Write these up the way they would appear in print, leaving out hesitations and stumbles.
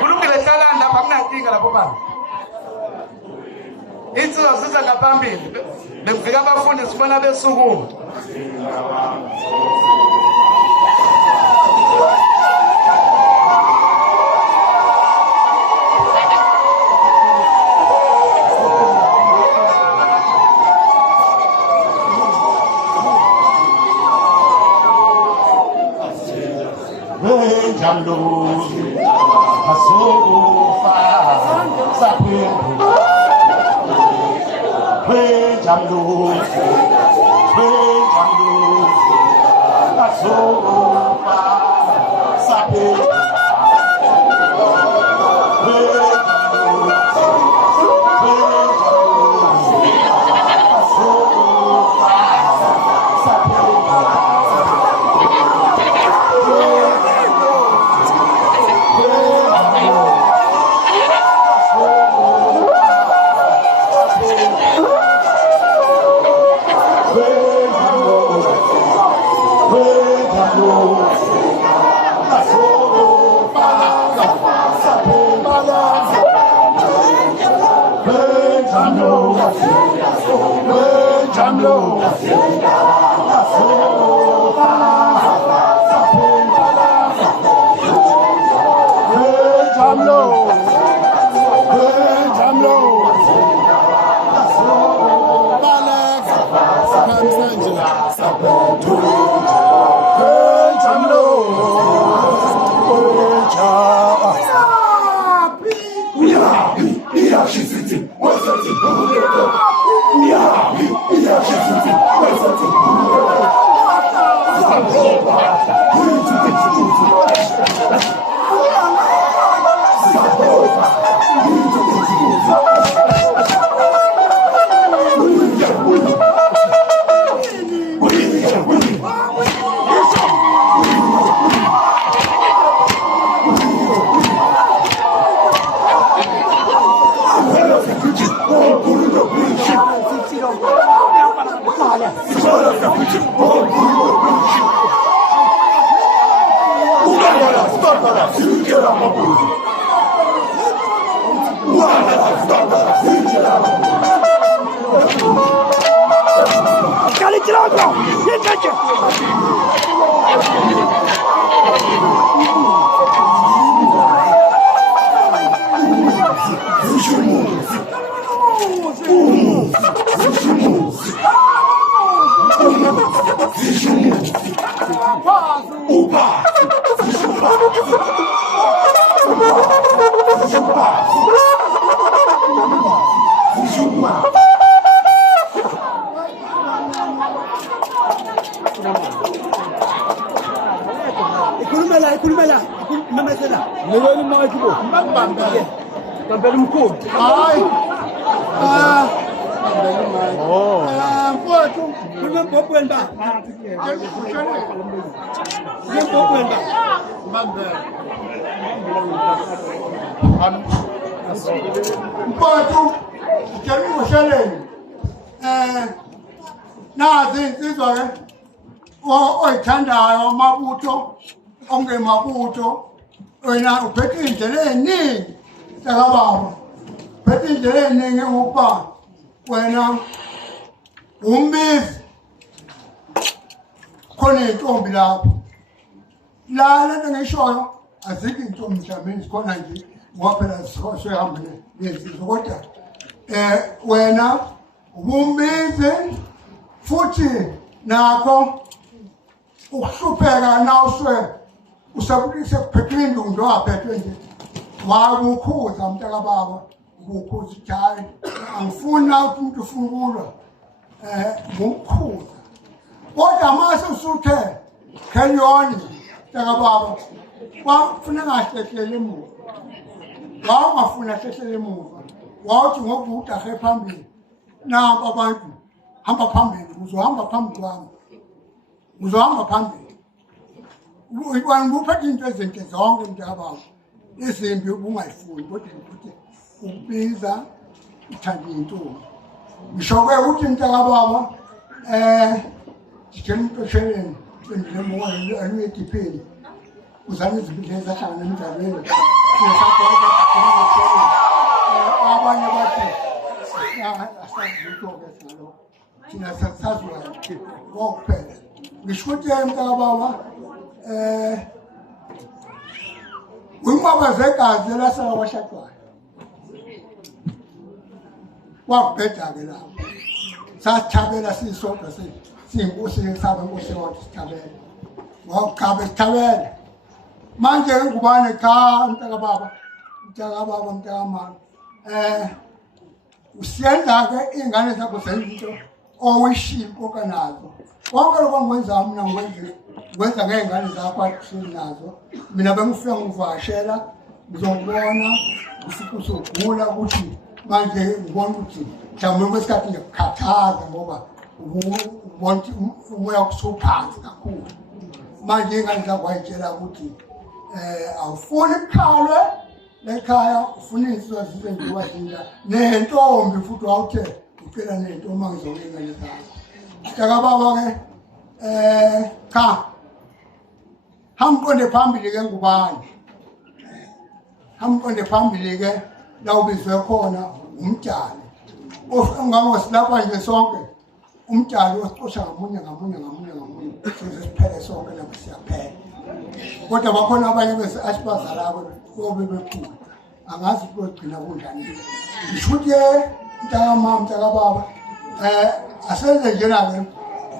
kulungile hlala lapha kunankinga lapho baba insizwa siza ngaphambili bekufika abafundi sibona besukuma Mfowethu ngicela ungosheleni nazi insizwa ke oyithandayo amabutho ongemabutho wena uphethe indlela eziningi takababa uphethe indlela eziningi ngokuba wena umbizi khona intombi lapho la lento ngishoyo azikho intombi mhlawumbe sikhona nje ngoba phela sohamba lensizwa kodwa wena umbizi futhi nakho ukuhlupheka nawuswe usabulise kuphethwe indundu waphethwe nje wakukhuza mntakababa ukukhuza ijali angifuna umuntu ufunkulwa ngokukhuza kodwa mase usuthe khanyoni mntakababa wafuna ngahlehlele emuva wawungafuna hlehlele emuva wawuthi ngokuthi ahe phambili nabo abantu hamba phambili uzohamba phambili kwami uzohamba phambili nguphethe into ezinhle zonke mntakababa izimbi ubungayifuni kodwa ukuthi ukubiza uthanda intombi ngisho-ke ukuthi mntakababa ngitshela umpesheleni pendule moya aluyedipheni uzane izimpilo zahlangana emidlalweni siyasabhoda abanye bathi asazulutho-ke sinalo thina saziwa kokuphela ngisho ukuthi mntakababa uyinqwaba zegazi elasala kwashaqwayo wakubheda-ke lapho sasithabela siyisodwa siyinkosi sabe inkosi yodwa sithabele ngokuchabe sithabele manje ngubane cha mntakababa mntakamama usiyenza-ke iy'ngane zakho zenza into owishile koka nazo konke lokho ngikwenzayo mina ngikwenza ngey'ngane zakho ahleli nazo mina bengifika ngivakashela ngizobona usuku usugula ukuthi manje ngibona ukuthi mhlawumbe kwesikhathi ngiyakukhathaza ngoba ubona ukuthi umoya kusuphansi kakhulu manje iy'ngane zakho wayitshela ukuthi awufuni ukhalwe lekhaya ufuna izinsizwa zize njengobazinda nentombi futhi wawuthe ucela nento uma ngizoke ingane zakho mntakababa-ke cha hamqonde phambili-ke ngubani hamqonde phambili-ke la ubizwe khona umtshali ungangosilapha nje sonke umtshali osicosha ngamunye size siphele sonke lapho siyaphela kodwa bakhona abanye asibazalabo kobe bephula angazi kuyogcina kunjani ngisho ukuthi mntakamama mntakababa asenze njena-ke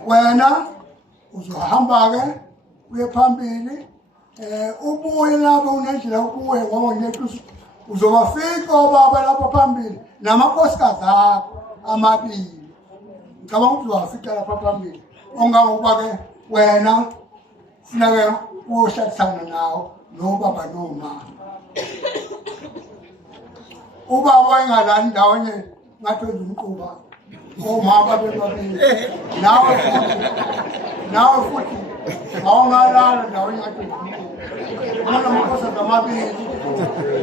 wena uzohamba-ke uye phambili ubuye lapho unendlela ubuye ngoba ngineqiniso uzobafika obaba lapho phambili namakhosikazi akho amabili ngicabanga ukuthi uzowafika lapha phambili ongangokuba-ke wena funa-ke uyohlatisana nawo nobaba nomama ubaba engalali ndawonye ngathi wenza umquba omama bebabili nawe futhi awungalala ndawonye ngathi wenza umquba umona amakhosazi amabili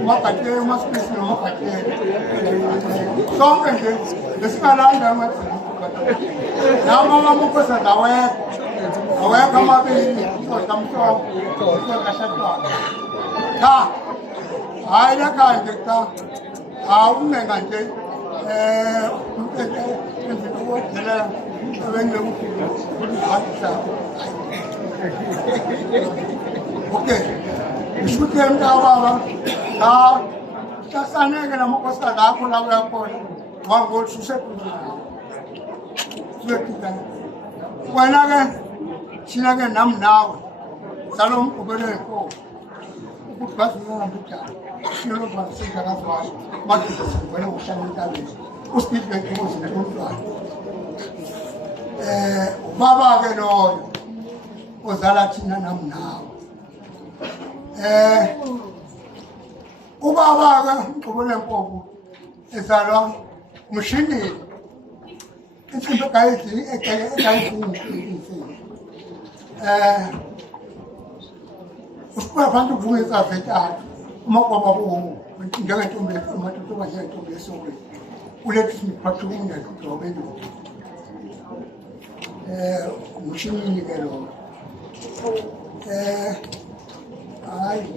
umagatiyeli umasipisi nomagatiyeli sonke nje lesingalali ndawo ngathi nama amakhosazi awekho amabili kamhlophe kashaqwayo cha hayi lakhaya nje cha awunenga nje enziwodelela ebengilekuhadisa okay ngishuthi mntakababa sasaneke namakhosikazi akho la uyakhona wangothi useduze nawo wena-ke thina-ke nami nawe salo mgqubelo enkomo ukuthi bazinqamba ujalo sinolobanisenjakazi wayo madoda sivele ngohlala entabeni usibidbekhozintomntwana ubaba-ke loyo ozala thina nami nawe ubaba-ke umgqubelo enkomo ezalwa umshinini insimbi egayidingi usibuya phansi uvuka esazethathu umakwaba bomu njengentombi amadoda njengentombi esokweni ulethi simiphathe umnyadudobe endoda umshinini-ke loyo hayi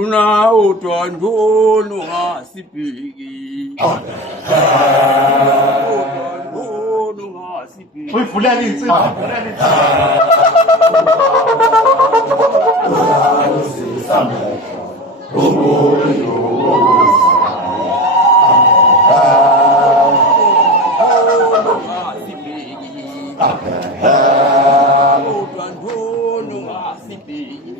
Duna utondolo ngasipiki. Utondolo ngasipiki. Uyivulele insipho, vulele kodwa ndono ngasibheki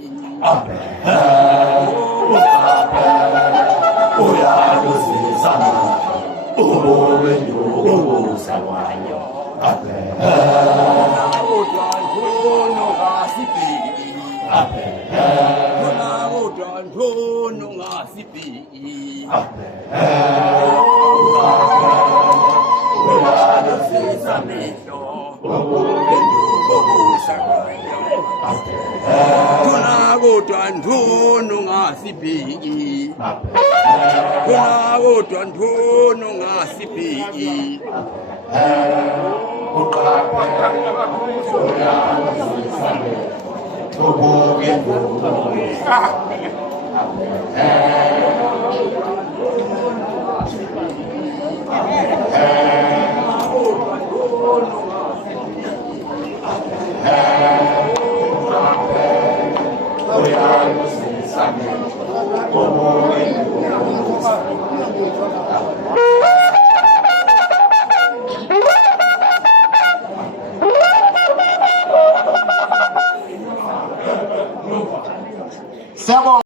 uyaluzisa ubume ndokubusa kwayo kodwa ndono ngasibheki kodwa ndono ngasibheki uyaluzisa mehlo ubume ndokubusa kwayo kodwa ndono ngasibheki kodwa ndono ngasibheki Siyabonga.